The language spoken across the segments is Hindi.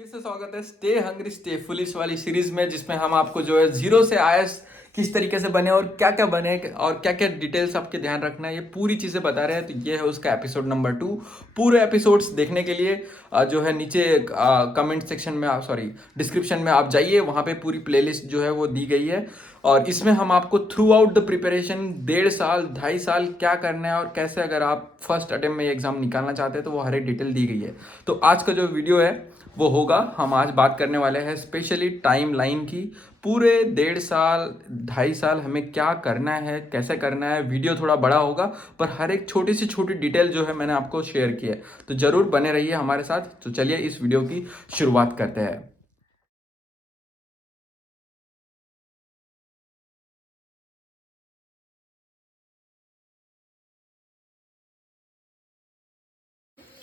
फिर से स्वागत है स्टे हंग्री स्टे फुलिश वाली सीरीज में, जिसमें हम आपको जो है जीरो से आईएएस किस तरीके से बने और क्या क्या बने और क्या क्या डिटेल्स आपके ध्यान रखना है, ये पूरी चीज़ें बता रहे हैं। तो ये है उसका एपिसोड नंबर 2। पूरे एपिसोड्स देखने के लिए जो है नीचे कमेंट सेक्शन में आप डिस्क्रिप्शन में आप जाइए, वहाँ पे पूरी प्लेलिस्ट जो है वो दी गई है। और इसमें हम आपको थ्रू आउट द प्रिपरेशन 1.5 साल 2.5 साल क्या करना है और कैसे अगर आप फर्स्ट अटेम्प्ट में ये एग्जाम निकालना चाहते हैं तो वो हर एक डिटेल दी गई है। तो आज का जो वीडियो है वो होगा, हम आज बात करने वाले हैं स्पेशली टाइम लाइन की। पूरे 1.5 साल 2.5 साल हमें क्या करना है, कैसे करना है। वीडियो थोड़ा बड़ा होगा पर हर एक छोटी से छोटी डिटेल जो है मैंने आपको शेयर की है, तो जरूर बने रहिए हमारे साथ। तो चलिए इस वीडियो की शुरुआत करते हैं।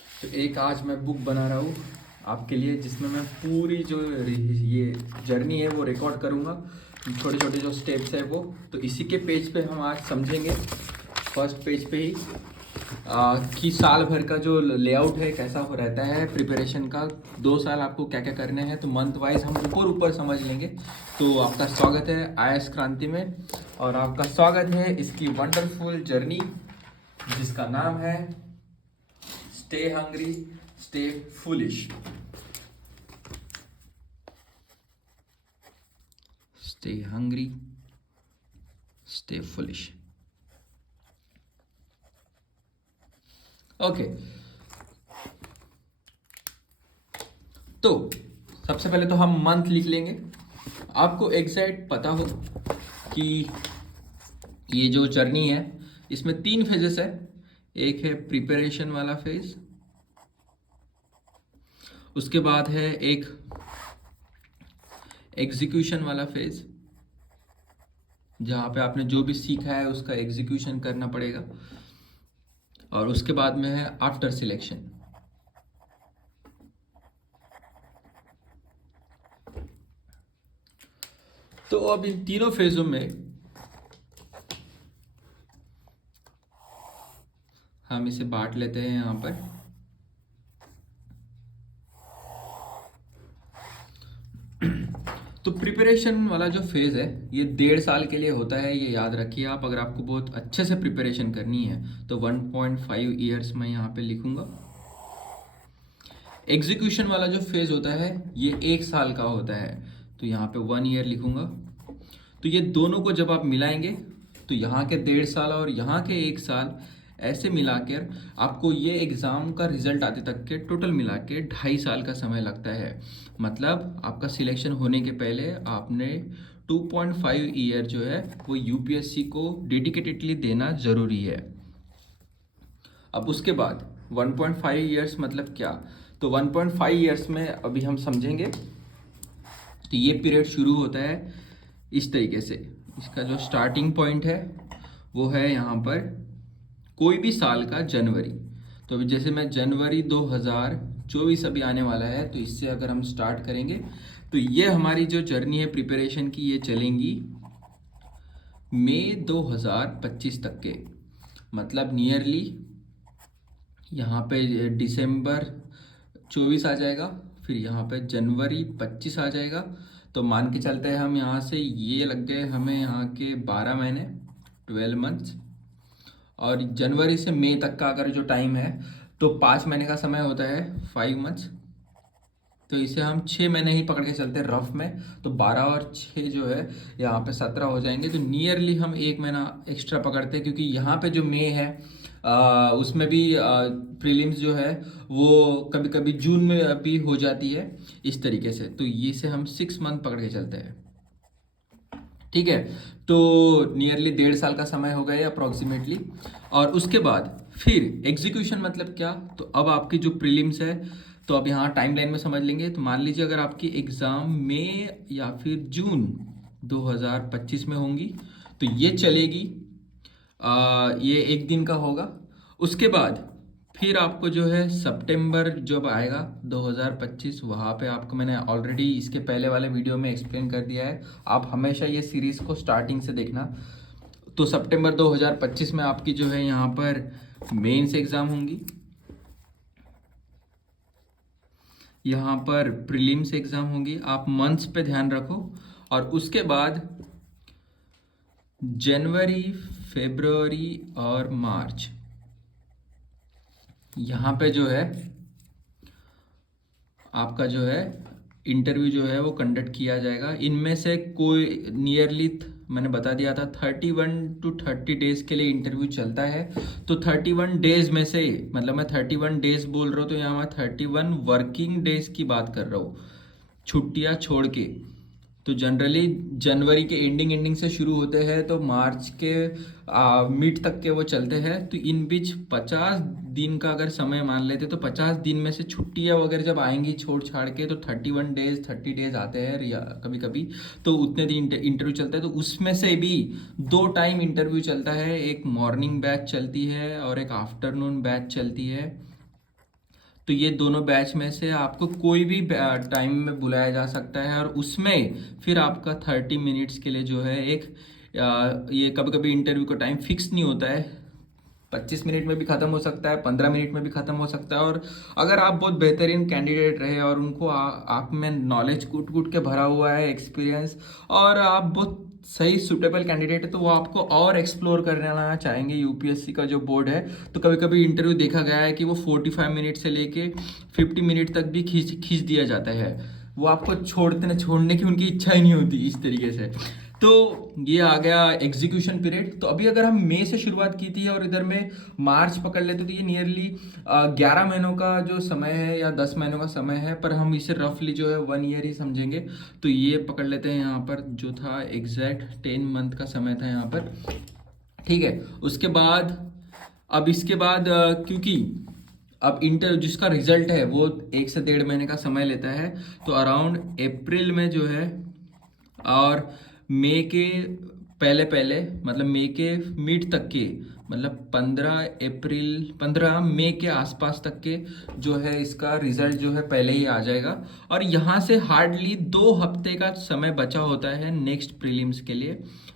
तो एक आज मैं बुक बना रहा हूँ आपके लिए, जिसमें मैं पूरी जो ये जर्नी है वो रिकॉर्ड करूँगा, छोटे छोटे जो स्टेप्स है वो। तो इसी के पेज पे हम आज समझेंगे, फर्स्ट पेज पे ही कि साल भर का जो लेआउट है कैसा हो रहता है प्रिपरेशन का। 2 साल आपको क्या क्या करने हैं, तो मंथ वाइज हम ऊपर ऊपर समझ लेंगे। तो आपका स्वागत है आईएएस क्रांति में, और आपका स्वागत है इसकी वंडरफुल जर्नी जिसका नाम है Stay hungry, stay foolish. Stay hungry, stay foolish. Okay तो सबसे पहले तो हम मंथ लिख लेंगे। आपको एग्जैक्ट पता हो कि ये जो जर्नी है इसमें 3 फेजेस है। एक है प्रिपरेशन वाला फेज, उसके बाद है एक एग्जीक्यूशन वाला फेज जहाँ पे आपने जो भी सीखा है उसका एग्जीक्यूशन करना पड़ेगा, और उसके बाद में है आफ्टर सिलेक्शन। तो अब इन तीनों फेजों में हम इसे बांट लेते हैं यहाँ पर। तो प्रिपरेशन वाला जो फेज है ये 1.5 साल के लिए होता है, ये याद रखिए आप। अगर आपको बहुत अच्छे से प्रिपरेशन करनी है तो 1.5 ईयर्स में यहाँ पे लिखूंगा। एग्जीक्यूशन वाला जो फेज होता है ये 1 साल का होता है, तो यहाँ पे 1 ईयर लिखूंगा। तो ये दोनों को जब आप मिलाएंगे तो यहाँ के 1.5 साल और यहाँ के 1 साल ऐसे मिलाकर आपको ये एग्ज़ाम का रिजल्ट आते तक के टोटल मिला के 2.5 साल का समय लगता है। मतलब आपका सिलेक्शन होने के पहले आपने 2.5 ईयर जो है वो यूपीएससी को डेडिकेटेडली देना ज़रूरी है। अब उसके बाद 1.5 ईयर्स मतलब क्या, तो 1.5 ईयर्स में अभी हम समझेंगे। तो ये पीरियड शुरू होता है इस तरीके से। इसका जो स्टार्टिंग पॉइंट है वो है यहाँ पर कोई भी साल का जनवरी। तो अभी जैसे मैं जनवरी 2024 अभी आने वाला है, तो इससे अगर हम स्टार्ट करेंगे तो ये हमारी जो जर्नी है प्रिपरेशन की ये चलेंगी मई 2025 तक के। मतलब नियरली यहाँ पे दिसंबर 24 आ जाएगा, फिर यहाँ पे जनवरी 25 आ जाएगा। तो मान के चलते हैं हम यहाँ से, ये लग गए हमें यहाँ के 12 महीने 12 मंथ्स। और जनवरी से मई तक का अगर जो टाइम है तो 5 महीने का समय होता है, 5 मंथ्स। तो इसे हम 6 महीने ही पकड़ के चलते हैं रफ में। तो 12 और 6 जो है यहाँ पे 17 हो जाएंगे। तो नियरली हम 1 महीना एक्स्ट्रा पकड़ते हैं, क्योंकि यहाँ पे जो मई है उसमें भी प्रीलिम्स जो है वो कभी कभी जून में भी हो जाती है इस तरीके से। तो ये से हम 6 मंथ पकड़ के चलते हैं, ठीक है। तो नियरली 1.5 साल का समय हो गया अप्रॉक्सीमेटली। और उसके बाद फिर एग्जीक्यूशन मतलब क्या, तो अब आपकी जो प्रीलिम्स है, तो अब यहाँ टाइमलाइन में समझ लेंगे। तो मान लीजिए अगर आपकी एग्ज़ाम मई या फिर जून 2025 में होंगी तो ये चलेगी, ये 1 दिन का होगा। उसके बाद फिर आपको जो है सितंबर जब आएगा 2025, वहाँ पे आपको मैंने ऑलरेडी इसके पहले वाले वीडियो में एक्सप्लेन कर दिया है। आप हमेशा ये सीरीज़ को स्टार्टिंग से देखना। तो सितंबर 2025 में आपकी जो है यहाँ पर मेंस एग्ज़ाम होंगी। यहाँ पर प्रीलिम्स एग्जाम होंगी, आप मंथ्स पे ध्यान रखो। और उसके बाद जनवरी, फरवरी और मार्च यहाँ पे जो है आपका जो है इंटरव्यू जो है वो कंडक्ट किया जाएगा। इनमें से कोई नियरली मैंने बता दिया था 31 to 30 डेज के लिए इंटरव्यू चलता है। तो 31 डेज में से, मतलब मैं 31 डेज बोल रहा हूँ तो यहाँ मैं 31 वर्किंग डेज की बात कर रहा हूँ, छुट्टियाँ छोड़ के। तो जनरली जनवरी के एंडिंग से शुरू होते हैं तो मार्च के मिड तक के वो चलते हैं। तो इन बीच 50 दिन का अगर समय मान लेते तो 50 दिन में से छुट्टियां वगैरह जब आएंगी छोड़ छाड़ के तो 31 डेज 30 डेज आते हैं या कभी कभी, तो उतने दिन इंटरव्यू चलता है। तो उसमें से भी 2 टाइम इंटरव्यू चलता है, एक मॉर्निंग बैच चलती है और एक आफ्टरनून बैच चलती है। तो ये दोनों बैच में से आपको कोई भी टाइम में बुलाया जा सकता है और उसमें फिर आपका 30 मिनट्स के लिए जो है एक ये कभी कभी इंटरव्यू का टाइम फिक्स नहीं होता है, 25 मिनट में भी ख़त्म हो सकता है, 15 मिनट में भी ख़त्म हो सकता है। और अगर आप बहुत बेहतरीन कैंडिडेट रहे और उनको आप में नॉलेज कूट कूट के भरा हुआ है, एक्सपीरियंस, और आप बहुत सही सूटेबल कैंडिडेट है तो वो आपको और एक्सप्लोर करना चाहेंगे यूपीएससी का जो बोर्ड है। तो कभी कभी इंटरव्यू देखा गया है कि वो 45 मिनट से लेके 50 मिनट तक भी खींच खींच दिया जाता है, वो आपको छोड़ने की उनकी इच्छा ही नहीं होती इस तरीके से। तो ये आ गया एग्जीक्यूशन पीरियड। तो अभी अगर हम मई से शुरुआत की थी और इधर में मार्च पकड़ लेते तो ये नियरली 11 महीनों का जो समय है या 10 महीनों का समय है, पर हम इसे रफली जो है 1 ईयर ही समझेंगे। तो ये पकड़ लेते हैं यहाँ पर जो था एग्जैक्ट 10 मंथ का समय था यहाँ पर, ठीक है। उसके बाद अब इसके बाद क्योंकि अब इंटर जिसका रिजल्ट है वो 1 से 1.5 महीने का समय लेता है, तो अराउंड अप्रैल में जो है और मई के पहले पहले, मतलब मई के मिड तक के, मतलब 15 मई के आसपास तक के जो है इसका रिजल्ट जो है पहले ही आ जाएगा। और यहाँ से हार्डली 2 हफ्ते का समय बचा होता है नेक्स्ट प्रीलिम्स के लिए।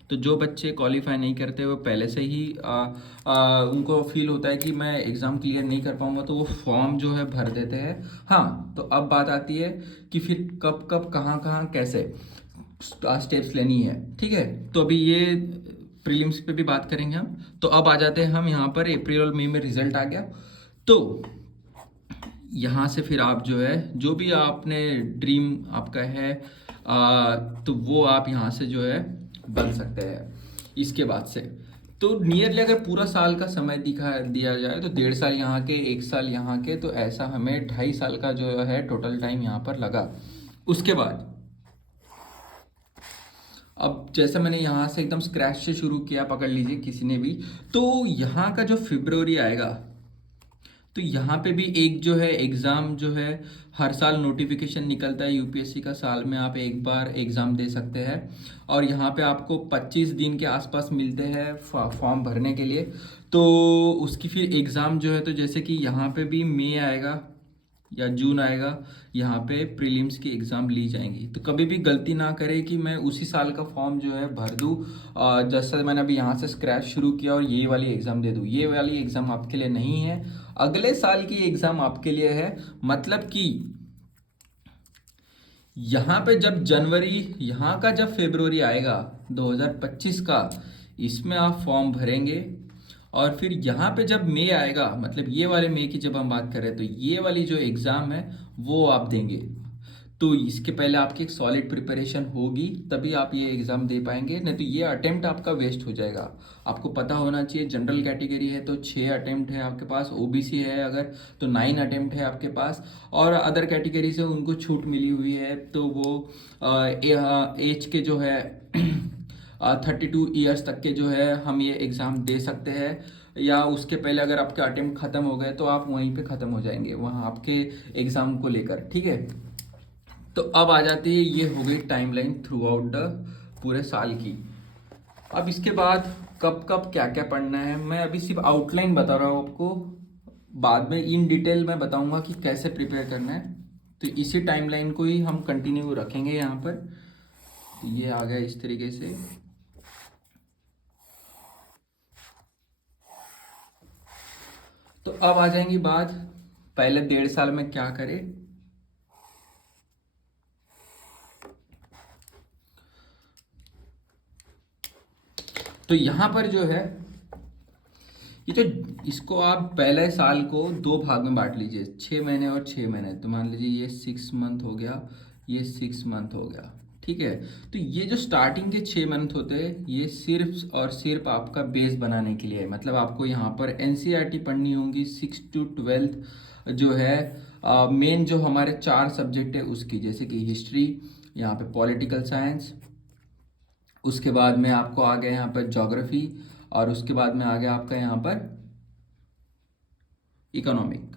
तो जो बच्चे क्वालिफाई नहीं करते वो पहले से ही उनको फील होता है कि मैं एग्ज़ाम क्लियर नहीं कर पाऊंगा तो वो फॉर्म जो है भर देते हैं। हाँ, तो अब बात आती है कि फिर कब कब कहाँ कहाँ कैसे स्टेप्स लेनी है, ठीक है। तो अभी ये प्रीलिम्स पे भी बात करेंगे हम। तो अब आ जाते हैं हम यहाँ पर अप्रैल और मई में रिजल्ट आ गया। तो यहाँ से फिर आप जो है जो भी आपने ड्रीम आपका है तो वो आप यहाँ से जो है बन सकते हैं इसके बाद से। तो नियरली अगर पूरा साल का समय दिखा दिया जाए तो 1.5 साल यहाँ के, 1 साल यहाँ के, तो ऐसा हमें 2.5 साल का जो है टोटल टाइम यहाँ पर लगा। उसके बाद अब जैसे मैंने यहाँ से एकदम स्क्रैच से शुरू किया, पकड़ लीजिए किसी ने भी, तो यहाँ का जो फरवरी आएगा तो यहाँ पे भी एक जो है एग्ज़ाम जो है हर साल नोटिफिकेशन निकलता है यूपीएससी का, साल में आप एक बार एग्ज़ाम दे सकते हैं। और यहाँ पे आपको 25 दिन के आसपास मिलते हैं फॉर्म भरने के लिए। तो उसकी फिर एग्ज़ाम जो है, तो जैसे कि यहाँ पे भी मई आएगा या जून आएगा, यहाँ पे प्रीलिम्स की एग्ज़ाम ली जाएंगी। तो कभी भी गलती ना करें कि मैं उसी साल का फॉर्म जो है भर दूँ, जैसे मैंने अभी यहाँ से स्क्रैच शुरू किया और ये वाली एग्ज़ाम दे दूँ। ये वाली एग्ज़ाम आपके लिए नहीं है, अगले साल की एग्ज़ाम आपके लिए है। मतलब कि यहाँ पे जब जनवरी, यहाँ का जब फरवरी आएगा 2025 का, इसमें आप फॉर्म भरेंगे। और फिर यहाँ पे जब मई आएगा, मतलब ये वाले मई की जब हम बात करें तो ये वाली जो एग्ज़ाम है वो आप देंगे। तो इसके पहले आपकी एक सॉलिड प्रिपरेशन होगी तभी आप ये एग्ज़ाम दे पाएंगे, नहीं तो ये अटेम्प्ट आपका वेस्ट हो जाएगा। आपको पता होना चाहिए जनरल कैटेगरी है तो 6 अटेम्प्ट है आपके पास, ओबीसी है अगर तो 9 अटेम्प्ट है आपके पास, और अदर कैटेगरी से उनको छूट मिली हुई है तो वो एज के जो है 32 ईयर्स तक के जो है हम ये एग्ज़ाम दे सकते हैं। या उसके पहले अगर आपके अटेम्प्ट ख़त्म हो गए तो आप वहीं पे ख़त्म हो जाएंगे वहाँ आपके एग्ज़ाम को लेकर, ठीक है। तो अब आ जाती है, ये हो गई टाइमलाइन थ्रू आउट द पूरे साल की। अब इसके बाद कब कब क्या क्या पढ़ना है, मैं अभी सिर्फ आउटलाइन बता रहा हूँ आपको, बाद में इन डिटेल मैं बताऊंगा कि कैसे प्रिपेयर करना है। तो इसी टाइमलाइन को ही हम कंटिन्यू रखेंगे यहाँ पर। तो ये आ गया इस तरीके से। तो अब आ जाएंगी बात पहले 1.5 साल में क्या करें तो यहाँ पर जो है ये जो इसको आप पहले साल को 2 भाग में बांट लीजिए, 6 महीने और 6 महीने। तो मान लीजिए ये 6 मंथ हो गया, ये 6 मंथ हो गया, ठीक है। तो ये जो स्टार्टिंग के 6 मंथ होते हैं ये सिर्फ और सिर्फ आपका बेस बनाने के लिए है। मतलब आपको यहाँ पर एनसीईआरटी पढ़नी होगी 6 to 12 जो है मेन जो हमारे 4 सब्जेक्ट है उसकी, जैसे कि हिस्ट्री, यहाँ पे पॉलिटिकल साइंस, उसके बाद में आपको आ गया यहाँ पर ज्योग्राफी, और उसके बाद में आ गया आपका यहाँ पर इकोनॉमिक।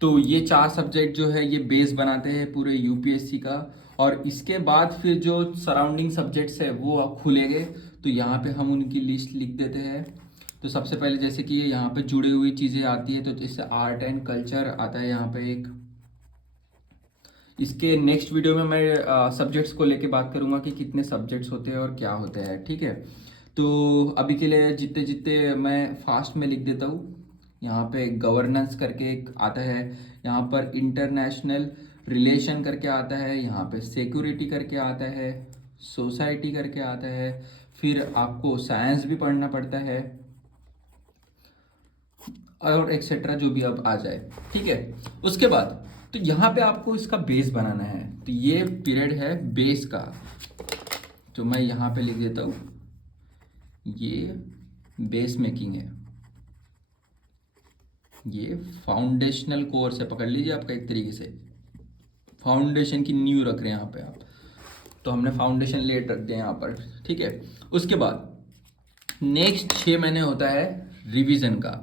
तो ये 4 सब्जेक्ट जो है ये बेस बनाते हैं पूरे यूपीएससी का। और इसके बाद फिर जो सराउंडिंग सब्जेक्ट्स है वो अब खुलेंगे, तो यहाँ पे हम उनकी लिस्ट लिख देते हैं। तो सबसे पहले जैसे कि यहाँ पे जुड़ी हुई चीज़ें आती है, तो जैसे आर्ट एंड कल्चर आता है यहाँ पे एक। इसके नेक्स्ट वीडियो में मैं सब्जेक्ट्स को लेके बात करूंगा कि कितने सब्जेक्ट्स होते हैं और क्या होते हैं, ठीक है। तो अभी के लिए जितने जितने मैं फास्ट में लिख देता हूँ। यहाँ पे गवर्नेंस करके एक आता है, यहाँ पर इंटरनेशनल रिलेशन करके आता है, यहाँ पे सिक्योरिटी करके आता है, सोसाइटी करके आता है, फिर आपको साइंस भी पढ़ना पड़ता है, और एक्सेट्रा जो भी अब आ जाए, ठीक है। उसके बाद तो यहाँ पे आपको इसका बेस बनाना है। तो ये पीरियड है बेस का, तो मैं यहाँ पे लिख देता हूँ ये बेस मेकिंग है, ये फाउंडेशनल कोर्स है, पकड़ लीजिए आपका एक तरीके से फाउंडेशन की नींव रख रहे हैं यहाँ पे आप। तो हमने फाउंडेशन लेट रख दिया यहाँ पर, ठीक है। उसके बाद नेक्स्ट 6 महीने होता है रिवीजन का।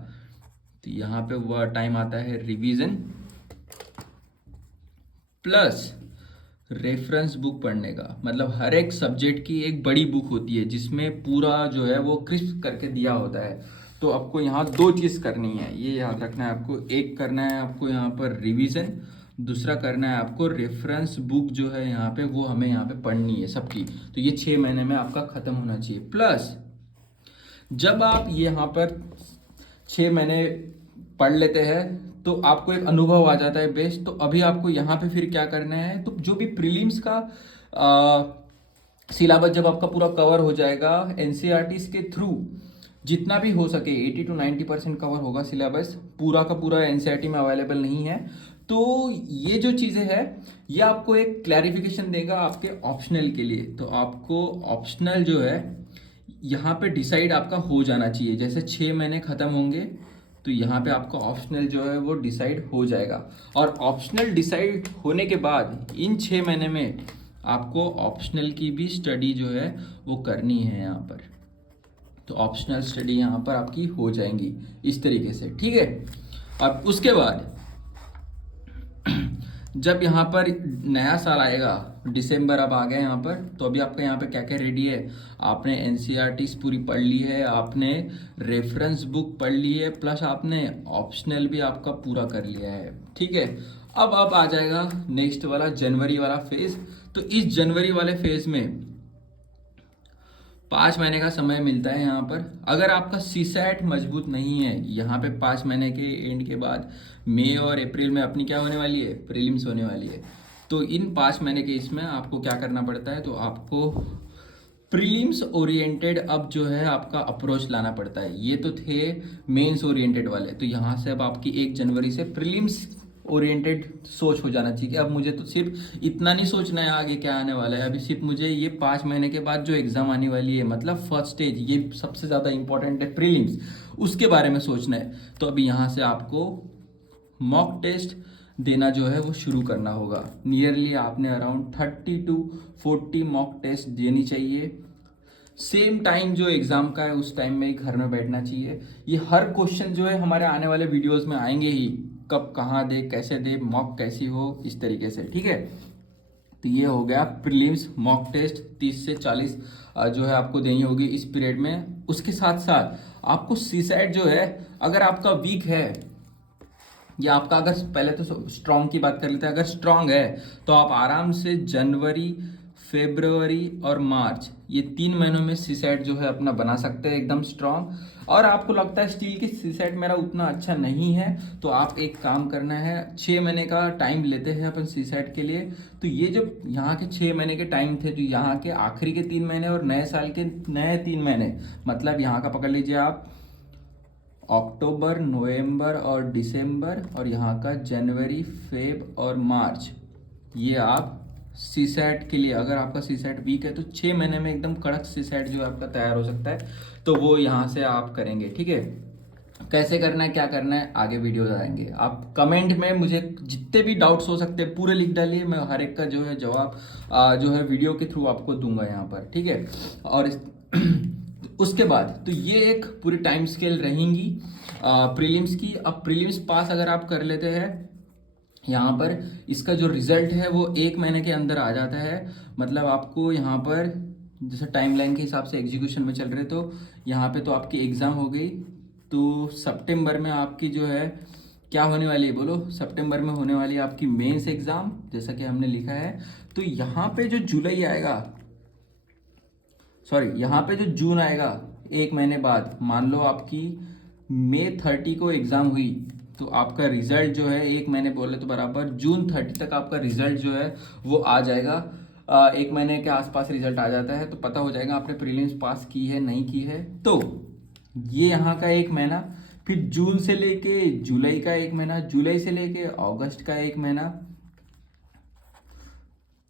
तो यहाँ पे वह टाइम आता है रिवीजन प्लस रेफरेंस बुक पढ़ने का। मतलब हर एक सब्जेक्ट की एक बड़ी बुक होती है जिसमें पूरा जो है वो क्रिस्प करके दिया होता है। तो आपको यहाँ 2 चीज़ करनी है, ये याद रखना है आपको। एक करना है आपको यहाँ पर रिवीजन, दूसरा करना है आपको रेफरेंस बुक जो है यहाँ पे वो हमें यहाँ पे पढ़नी है सबकी। तो ये 6 महीने में आपका ख़त्म होना चाहिए। प्लस जब आप यहाँ पर 6 महीने पढ़ लेते हैं तो आपको एक अनुभव आ जाता है बेस। तो अभी आपको यहाँ पे फिर क्या करना है, तो जो भी प्रीलिम्स का सिलेबस जब आपका पूरा कवर हो जाएगा एनसीईआरटी के थ्रू, जितना भी हो सके 80 to 90% कवर होगा सिलेबस, पूरा का पूरा एनसीईआरटी में अवेलेबल नहीं है। तो ये जो चीज़ें हैं ये आपको एक क्लैरिफिकेशन देगा आपके ऑप्शनल के लिए। तो आपको ऑप्शनल जो है यहाँ पे डिसाइड आपका हो जाना चाहिए। जैसे 6 महीने ख़त्म होंगे तो यहाँ पे आपका ऑप्शनल जो है वो डिसाइड हो जाएगा। और ऑप्शनल डिसाइड होने के बाद इन 6 महीने में आपको ऑप्शनल की भी स्टडी जो है वो करनी है यहाँ पर। तो ऑप्शनल स्टडी यहाँ पर आपकी हो जाएंगी इस तरीके से, ठीक है। अब उसके बाद जब यहाँ पर नया साल आएगा, दिसंबर अब आ गया यहाँ पर, तो अभी आपका यहाँ पे क्या क्या रेडी है, आपने एनसीईआरटी पूरी पढ़ ली है, आपने रेफरेंस बुक पढ़ ली है, प्लस आपने ऑप्शनल भी आपका पूरा कर लिया है, ठीक है। अब आ जाएगा नेक्स्ट वाला जनवरी वाला फेज। तो इस जनवरी वाले फेज में 5 महीने का समय मिलता है यहाँ पर। अगर आपका सीसैट मजबूत नहीं है, यहाँ पे 5 महीने के एंड के बाद मई और अप्रैल में अपनी क्या होने वाली है, प्रीलिम्स होने वाली है। तो इन 5 महीने के इसमें आपको क्या करना पड़ता है, तो आपको प्रीलिम्स ओरिएंटेड अब जो है आपका अप्रोच लाना पड़ता है। ये तो थे मेंस ओरिएंटेड वाले, तो यहाँ से अब आपकी 1 जनवरी से प्रीलिम्स ओरिएंटेड सोच हो जाना चाहिए। अब मुझे तो सिर्फ इतना नहीं सोचना है आगे क्या आने वाला है, अभी सिर्फ मुझे ये 5 महीने के बाद जो एग्जाम आने वाली है, मतलब फर्स्ट स्टेज, ये सबसे ज़्यादा इंपॉर्टेंट है प्रीलिम्स, उसके बारे में सोचना है। तो अभी यहाँ से आपको मॉक टेस्ट देना जो है वो शुरू करना होगा। नियरली आपने अराउंड 30 to 40 मॉक टेस्ट देनी चाहिए। सेम टाइम जो एग्जाम का है उस टाइम में ही घर में बैठना चाहिए। ये हर क्वेश्चन जो है हमारे आने वाले वीडियोस में आएंगे ही, कब कहाँ दे, कैसे दे, मॉक कैसी हो, इस तरीके से, ठीक है। तो ये हो गया प्रीलिम्स मॉक टेस्ट 30 से 40 जो है आपको देनी होगी इस पीरियड में। उसके साथ साथ आपको सीसैट जो है, अगर आपका वीक है या आपका, अगर पहले तो स्ट्रॉन्ग की बात कर लेते हैं, अगर स्ट्रॉन्ग है तो आप आराम से जनवरी फरवरी और मार्च, ये 3 महीनों में सीसेट जो है अपना बना सकते हैं एकदम स्ट्रांग। और आपको लगता है स्टील की सीसेट मेरा उतना अच्छा नहीं है, तो आप एक काम करना है, 6 महीने का टाइम लेते हैं अपन सीसेट के लिए। तो ये जो यहाँ के 6 महीने के टाइम थे, जो यहाँ के आखिरी के 3 महीने और नए साल के नए 3 महीने, मतलब यहाँ का पकड़ लीजिए आप अक्टूबर, नवंबर और दिसंबर, और यहाँ का जनवरी, फेब और मार्च, ये आप सी सेट के लिए, अगर आपका सी सेट वीक है तो 6 महीने में एकदम कड़क सी सेट जो है आपका तैयार हो सकता है। तो वो यहाँ से आप करेंगे, ठीक है। कैसे करना है, क्या करना है, आगे वीडियो आएंगे। आप कमेंट में मुझे जितने भी डाउट्स हो सकते हैं पूरे लिख डालिए, मैं हर एक का जो है जवाब जो है वीडियो के थ्रू आपको दूंगा यहाँ पर, ठीक है। और उसके बाद तो ये एक पूरी टाइम स्केल रहेंगी प्रीलिम्स की। अब प्रीलिम्स पास अगर आप कर लेते हैं, यहाँ पर इसका जो रिजल्ट है वो 1 महीने के अंदर आ जाता है। मतलब आपको यहाँ पर जैसे टाइमलाइन के हिसाब से एग्जीक्यूशन में चल रहे, तो यहाँ पे तो आपकी एग्ज़ाम हो गई, तो सितंबर में आपकी जो है क्या होने वाली है बोलो, सितंबर में होने वाली है आपकी मेंस एग्ज़ाम, जैसा कि हमने लिखा है। तो यहाँ पे जो जुलाई आएगा, सॉरी यहाँ पे जो जून आएगा 1 महीने बाद, मान लो आपकी मई 30 को एग्ज़ाम हुई, तो आपका रिजल्ट जो है 1 महीने बोले तो बराबर जून 30 तक आपका रिजल्ट जो है वो आ जाएगा। 1 महीने के आसपास रिजल्ट आ जाता है, तो पता हो जाएगा आपने प्रीलिम्स पास की है नहीं की है। तो ये यहाँ का 1 महीना, फिर जून से लेके जुलाई का 1 महीना, जुलाई से लेके अगस्त का 1 महीना,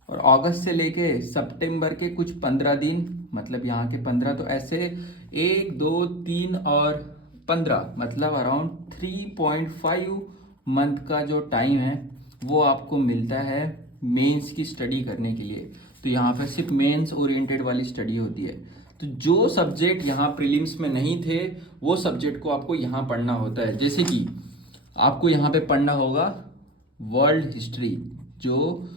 और अगस्त से लेके सितंबर के कुछ 15 दिन, मतलब यहाँ के 15, तो ऐसे 1 2 3 और 15, मतलब अराउंड 3.5 मंथ का जो टाइम है वो आपको मिलता है मेंस की स्टडी करने के लिए। तो यहाँ पर सिर्फ मेंस ओरिएंटेड वाली स्टडी होती है। तो जो सब्जेक्ट यहाँ प्रीलिम्स में नहीं थे वो सब्जेक्ट को आपको यहाँ पढ़ना होता है। जैसे कि आपको यहाँ पे पढ़ना होगा वर्ल्ड हिस्ट्री, जो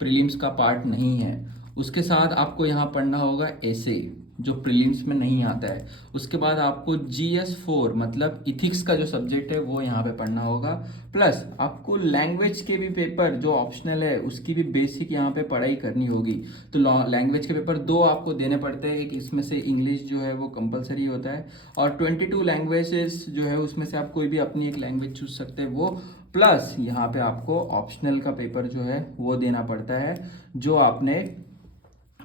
प्रीलिम्स का पार्ट नहीं है। उसके साथ आपको यहाँ पढ़ना होगा एसे, जो प्रीलिम्स में नहीं आता है। उसके बाद आपको GS4 मतलब इथिक्स का जो सब्जेक्ट है वो यहाँ पे पढ़ना होगा। प्लस आपको लैंग्वेज के भी पेपर जो ऑप्शनल है उसकी भी बेसिक यहाँ पे पढ़ाई करनी होगी। तो लैंग्वेज के पेपर 2 आपको देने पड़ते हैं, एक इसमें से इंग्लिश जो है वो कंपलसरी होता है, और 22 लैंग्वेजेस जो है उसमें से आप कोई भी अपनी एक लैंग्वेज चूज सकते हैं वो। प्लस यहाँ पे आपको ऑप्शनल का पेपर जो है वो देना पड़ता है, जो आपने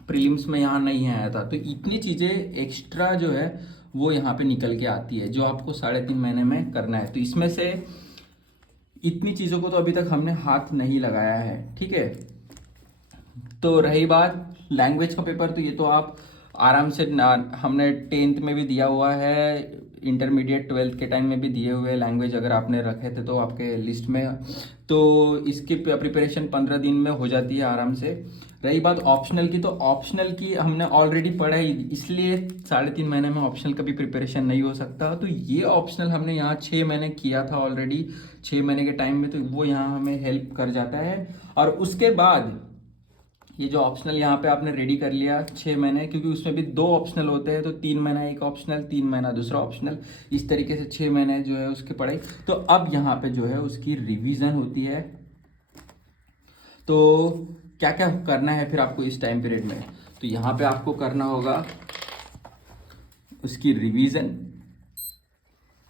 प्रीलिम्स में यहाँ नहीं आया था। तो इतनी चीज़ें एक्स्ट्रा जो है वो यहाँ पे निकल के आती है, जो आपको 3.5 महीने में करना है। तो इसमें से इतनी चीज़ों को तो अभी तक हमने हाथ नहीं लगाया है, ठीक है। तो रही बात लैंग्वेज का पेपर, तो ये तो आप आराम से हमने 10th में भी दिया हुआ है, इंटरमीडिएट 12th के टाइम में भी दिए हुए लैंग्वेज अगर आपने रखे थे तो आपके लिस्ट में, तो इसकी प्रिपरेशन 15 दिन में हो जाती है आराम से। रही बात ऑप्शनल की, तो ऑप्शनल की हमने ऑलरेडी पढ़ाई, इसलिए 3.5 महीने में ऑप्शनल का भी प्रिपरेशन नहीं हो सकता। तो ये ऑप्शनल हमने यहाँ 6 महीने किया था ऑलरेडी, 6 महीने के टाइम में, तो वो यहाँ हमें हेल्प कर जाता है। और उसके बाद ये जो ऑप्शनल यहाँ पे आपने रेडी कर लिया 6 महीने, क्योंकि उसमें भी 2 ऑप्शनल होते हैं, तो 3 महीना एक ऑप्शनल, 3 महीना दूसरा ऑप्शनल, इस तरीके से 6 महीने जो है उसकी पढ़ाई। तो अब यहाँ पे जो है उसकी रिवीजन होती है। तो क्या क्या करना है फिर आपको इस टाइम पीरियड में, तो यहाँ पे आपको करना होगा उसकी रिवीजन।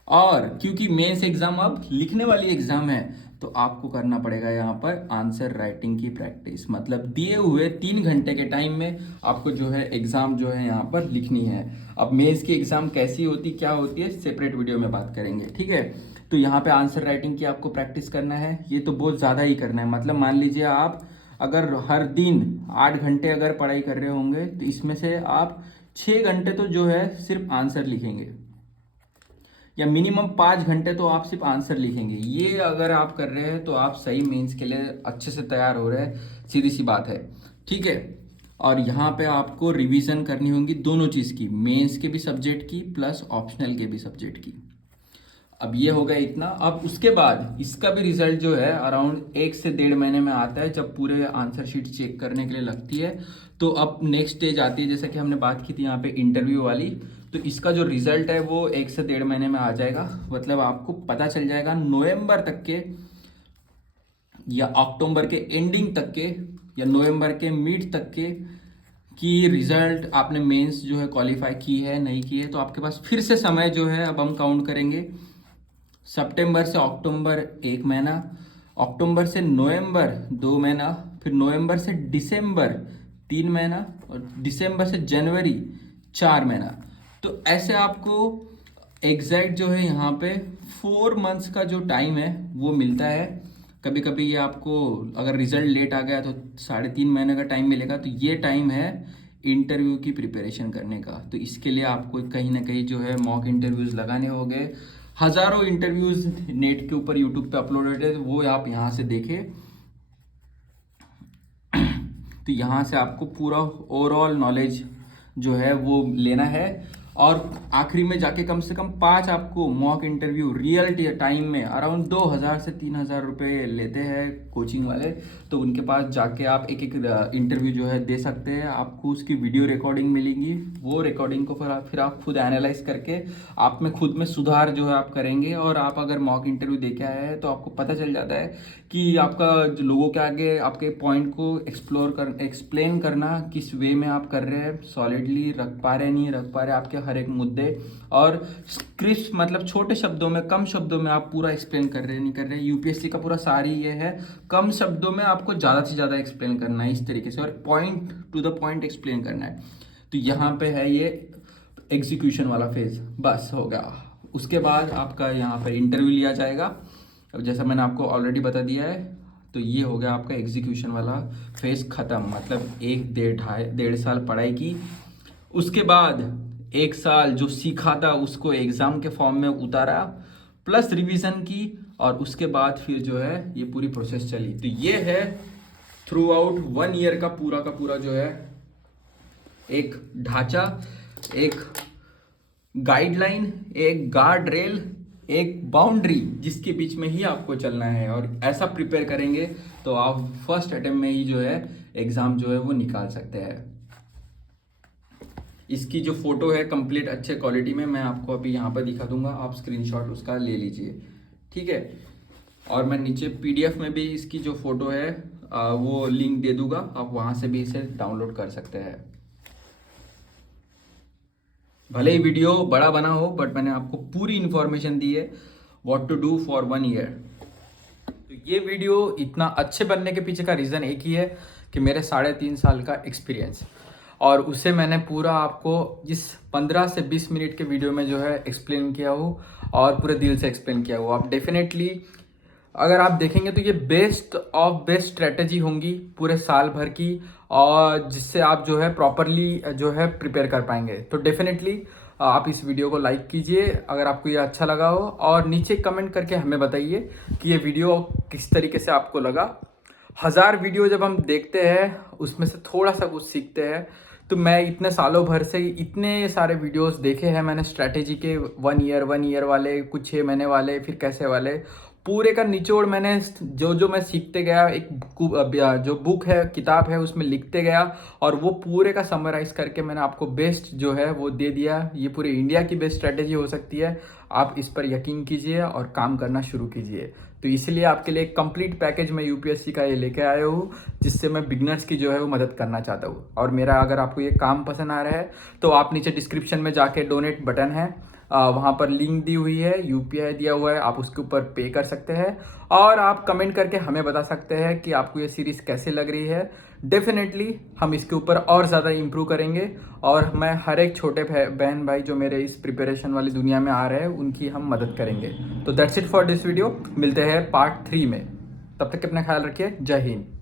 और क्योंकि मेंस एग्जाम अब लिखने वाली एग्जाम है, तो आपको करना पड़ेगा यहाँ पर आंसर राइटिंग की प्रैक्टिस। मतलब दिए हुए 3 घंटे के टाइम में आपको जो है एग्जाम जो है यहाँ पर लिखनी है। अब मेंस की एग्जाम कैसी होती क्या होती है सेपरेट वीडियो में बात करेंगे, ठीक है। तो यहाँ पे आंसर राइटिंग की आपको प्रैक्टिस करना है, ये तो बहुत ज़्यादा ही करना है। मतलब मान लीजिए आप अगर हर दिन 8 घंटे अगर पढ़ाई कर रहे होंगे, तो इसमें से आप 6 घंटे तो जो है सिर्फ आंसर लिखेंगे, या मिनिमम 5 घंटे तो आप सिर्फ आंसर लिखेंगे। ये अगर आप कर रहे हैं तो आप सही मेंस के लिए अच्छे से तैयार हो रहे हैं, सीधी सी बात है, ठीक है। और यहाँ पे आपको रिवीजन करनी होगी दोनों चीज़ की, मेंस के भी सब्जेक्ट की प्लस ऑप्शनल के भी सब्जेक्ट की। अब ये हो गया इतना। अब उसके बाद इसका भी रिजल्ट जो है अराउंड 1 से 1.5 महीने में आता है, जब पूरे आंसर शीट चेक करने के लिए लगती है। तो अब नेक्स्ट स्टेज आती है, जैसे कि हमने बात की थी यहाँ पे इंटरव्यू वाली। तो इसका जो रिजल्ट है वो 1 से 1.5 महीने में आ जाएगा। मतलब आपको पता चल जाएगा नवंबर तक के या अक्टूबर के एंडिंग तक के या नवंबर के मिड तक के कि रिजल्ट आपने मेंस जो है क्वालिफाई की है नहीं की है, तो आपके पास फिर से समय जो है अब हम काउंट करेंगे। सितंबर से अक्टूबर 1 महीना, अक्टूबर से नवंबर 2 महीना, फिर नवंबर से दिसंबर 3 महीना और दिसंबर से जनवरी 4 महीना। तो ऐसे आपको एग्जैक्ट जो है यहाँ पे 4 मंथ्स का जो टाइम है वो मिलता है। कभी कभी ये आपको अगर रिजल्ट लेट आ गया तो 3.5 महीने का टाइम मिलेगा। तो ये टाइम है इंटरव्यू की प्रिपरेशन करने का। तो इसके लिए आपको कहीं ना कहीं जो है मॉक इंटरव्यूज़ लगाने होंगे। हज़ारों इंटरव्यूज़ नेट के ऊपर यूट्यूब पे अपलोडेड है, वो आप यहाँ से देखें। तो यहाँ से आपको पूरा ओवरऑल नॉलेज जो है वो लेना है और आखिरी में जाके कम से कम 5 आपको मॉक इंटरव्यू रियल टाइम में अराउंड 2,000 से 3,000 रुपये लेते हैं कोचिंग वाले। तो उनके पास जाके आप एक इंटरव्यू जो है दे सकते हैं। आपको उसकी वीडियो रिकॉर्डिंग मिलेंगी, वो रिकॉर्डिंग को फिर आप खुद एनालाइज करके आप में खुद में सुधार जो है आप करेंगे। और आप अगर मॉक इंटरव्यू दे के आए हैं तो आपको पता चल जाता है कि आपका जो लोगों के आगे आपके पॉइंट को एक्सप्लेन करना किस वे में आप कर रहे हैं, सॉलिडली रख पा रहे नहीं रख पा रहे आपके हर एक मुद्दे, और क्रिस्प मतलब छोटे शब्दों में कम शब्दों में आप पूरा एक्सप्लेन कर रहे नहीं कर रहे। यूपीएससी का पूरा सारी ये है, कम शब्दों में आपको ज़्यादा से ज़्यादा एक्सप्लेन करना है इस तरीके से, और point two the point explain करना है। तो यहाँ पे है ये एग्जीक्यूशन वाला फेज, बस हो गया। उसके बाद आपका यहाँ पर इंटरव्यू लिया जाएगा। अब जैसा मैंने आपको ऑलरेडी बता दिया है, तो ये हो गया आपका एग्जीक्यूशन वाला फेज ख़त्म। मतलब 1.5 साल पढ़ाई की, उसके बाद 1 साल जो सीखा था उसको एग्ज़ाम के फॉर्म में उतारा, प्लस रिवीजन की, और उसके बाद फिर जो है ये पूरी प्रोसेस चली। तो ये है थ्रू आउट 1 ईयर का पूरा जो है एक ढांचा, एक गाइडलाइन, एक गार्ड रेल, एक बाउंड्री जिसके बीच में ही आपको चलना है। और ऐसा प्रिपेयर करेंगे तो आप फर्स्ट अटेम्प्ट में ही जो है एग्ज़ाम जो है वो निकाल सकते हैं। इसकी जो फोटो है कंप्लीट अच्छे क्वालिटी में मैं आपको अभी यहाँ पर दिखा दूंगा, आप स्क्रीनशॉट उसका ले लीजिए, ठीक है। और मैं नीचे पीडीएफ में भी इसकी जो फोटो है वो लिंक दे दूंगा, आप वहाँ से भी इसे डाउनलोड कर सकते हैं। भले ही वीडियो बड़ा बना हो बट मैंने आपको पूरी इन्फॉर्मेशन दी है what to do for 1 year. तो ये वीडियो इतना अच्छे बनने के पीछे का रीज़न एक ही है कि मेरे 3.5 साल का एक्सपीरियंस, और उसे मैंने पूरा आपको इस 15 से 20 मिनट के वीडियो में जो है एक्सप्लेन किया हो, और पूरे दिल से एक्सप्लेन किया हो। आप डेफिनेटली अगर आप देखेंगे तो ये बेस्ट ऑफ बेस्ट स्ट्रेटजी होंगी पूरे साल भर की, और जिससे आप जो है प्रॉपरली जो है प्रिपेयर कर पाएंगे। तो डेफिनेटली आप इस वीडियो को लाइक कीजिए अगर आपको ये अच्छा लगा हो, और नीचे कमेंट करके हमें बताइए कि ये वीडियो किस तरीके से आपको लगा। 1000 वीडियो जब हम देखते हैं उसमें से थोड़ा सा कुछ सीखते हैं। तो मैं इतने सालों भर से इतने सारे वीडियोस देखे हैं मैंने, स्ट्रैटेजी के 1 ईयर वाले, कुछ 6 महीने वाले, फिर कैसे वाले, पूरे का निचोड़ मैंने जो मैं सीखते गया, एक जो बुक है, किताब है, उसमें लिखते गया, और वो पूरे का समराइज करके मैंने आपको बेस्ट जो है वो दे दिया। ये पूरे इंडिया की बेस्ट स्ट्रैटेजी हो सकती है, आप इस पर यकीन कीजिए और काम करना शुरू कीजिए। तो इसलिए आपके लिए एक कंप्लीट पैकेज मैं यूपीएससी का ये लेके आया हूँ, जिससे मैं बिगनर्स की जो है वो मदद करना चाहता हूँ। और मेरा अगर आपको ये काम पसंद आ रहा है तो आप नीचे डिस्क्रिप्शन में जाके डोनेट बटन है, वहाँ पर लिंक दी हुई है, यूपीआई दिया हुआ है, आप उसके ऊपर पे कर सकते हैं, और आप कमेंट करके हमें बता सकते हैं कि आपको ये सीरीज़ कैसे लग रही है। डेफिनेटली हम इसके ऊपर और ज़्यादा इम्प्रूव करेंगे, और मैं हर एक छोटे बहन भाई जो मेरे इस प्रिपरेशन वाली दुनिया में आ रहे हैं उनकी हम मदद करेंगे। तो that's it for this video, मिलते हैं पार्ट 3 में। तब तक अपना ख्याल रखिए। जय हिंद।